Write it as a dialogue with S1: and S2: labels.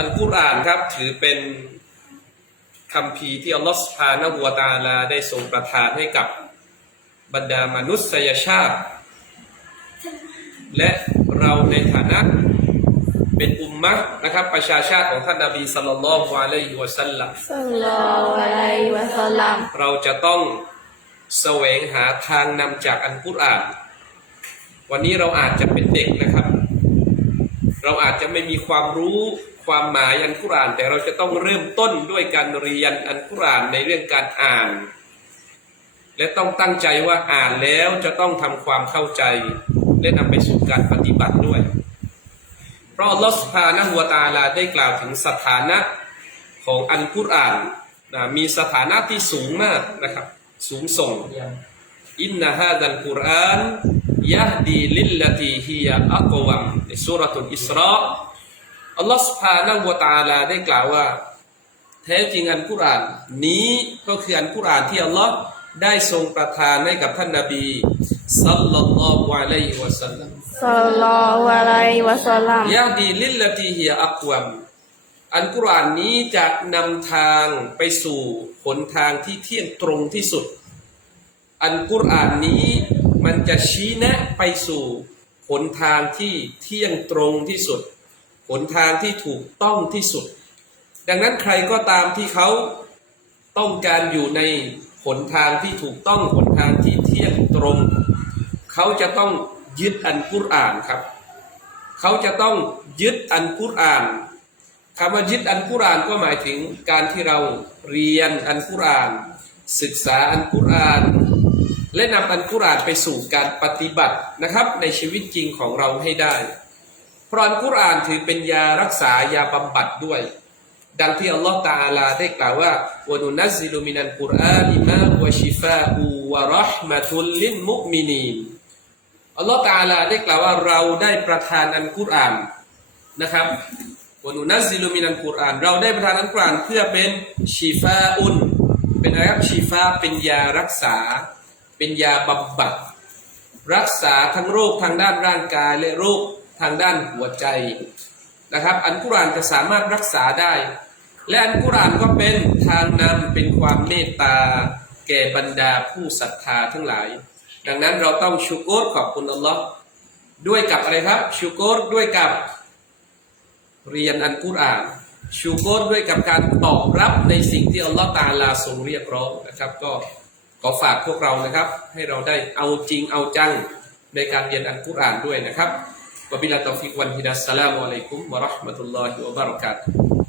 S1: อัลกุรอานครับถือเป็นคำพีร์ที่อัลลอฮฺสุบฮานะฮูวะตะอาลาได้ทรงประทานให้กับบรรดามนุษยชาติ และเราในฐานะเป็นอุมมะห์นะครับ ประชาชาติของท่านนบีสัลลัลลอฮุอะลัยฮิวะสัลลัม
S2: สัลลัลลอฮุอะลัยฮิวะสัลลัม
S1: เราจะต้องแสวงหาทางนำจากอันกุรอาน วันนี้เราอาจจะเป็นเด็กนะครับ เราอาจจะไม่มีความรู้ความหมายอันกุรอาน แต่เราจะต้องเริ่มต้นด้วยการเรียนอันกุรอานในเรื่องการอ่าน และต้องตั้งใจว่าอ่านแล้วจะต้องทำความเข้าใจ และนำไปสู่การปฏิบัติด้วย เพราะอัลลอฮฺสุบฮานะฮูวะตะอาลาได้กล่าวถึงสถานะของอันกุรอานนะมีสถานะที่สูงมากนะครับ สูงส่งอินนาฮาดัลกุรอาน ยะดีลิลลตีฮียอักวัมในสุรตุลอิสราอัลลอฮฺสุภาณวตาลาได้กล่าวว่า แท้จริงอันกุราน นี้ก็คืออันกุรานที่อัลลอฮฺได้ทรงประทานให้กับท่านนบีสัลลัลลอฮุอะลัยฮิวะสัลลัม
S2: สัลลัลลอฮุอะลัยฮิวะสัลลัม
S1: ยะดีลิลลตีฮียอักวัมอันกุรานนี้จะนำทางไปสู่หนทางที่เที่ยงตรงที่สุด อันกุรานนี้ มันจะชี้แนะไปสู่หนทางที่เที่ยงตรงที่สุดหนทางที่ถูกต้องที่สุด ดังนั้นใครก็ตามที่เขาต้องการอยู่ในหนทางที่ถูกต้องหนทางที่เที่ยงตรง เขาจะต้องยึดอันกุรอานครับ เขาจะต้องยึดอันกุรอานคำว่ายึดอันกุรอานก็หมายถึงการที่เราเรียนอันกุรอาน ศึกษาอันกุรอาน และนำอันกุรานไปสู่การปฏิบัตินะครับ ในชีวิตจริงของเราให้ได้ เพราะอันกุรานถือเป็นยารักษายาบำบัดด้วย ดังที่อัลลอฮฺตาลาได้กล่าวว่าวนุนัซซิลุมินัลกุรอานิมาวะชิฟาอูวะราะห์มะตุลลิลมุมินีนอัลลอฮฺตาลาได้กล่าวว่าเราได้ประทานอันกุรอานนะครับวนุนัซซิลุมินัลกุรอานเราได้ประทานอันกุรอานเพื่อเป็นชิฟาอุนเป็นอะไรครับชีฟาเป็นยารักษา เป็นยาบำบัดรักษาทั้งโรคทางด้านร่างกายและโรคทางด้านหัวใจนะครับ อันกุรานจะสามารถรักษาได้ และอันกุรานก็เป็นทางนำเป็นความเมตตา แก่บรรดาผู้ศรัทธาทั้งหลาย ดังนั้นเราต้องชูโกรขอบคุณอัลลอฮ์ด้วยกับอะไรครับชูโกรด้วยกับเรียนอันกุรอานชูโกรด้วยกับการตอบรับในสิ่งที่อัลลอฮฺตาลาทรงเรียกร้องนะครับก็ ขอฝากพวกเรานะครับ ให้เราได้เอาจริงเอาจังในการเรียนอัลกุรอานด้วยนะครับวบิลลาตอฟิกวันฮิดัสสลามุอะลัยกุมวะเราะห์มะตุลลอฮิวะบะเราะกาตุฮ์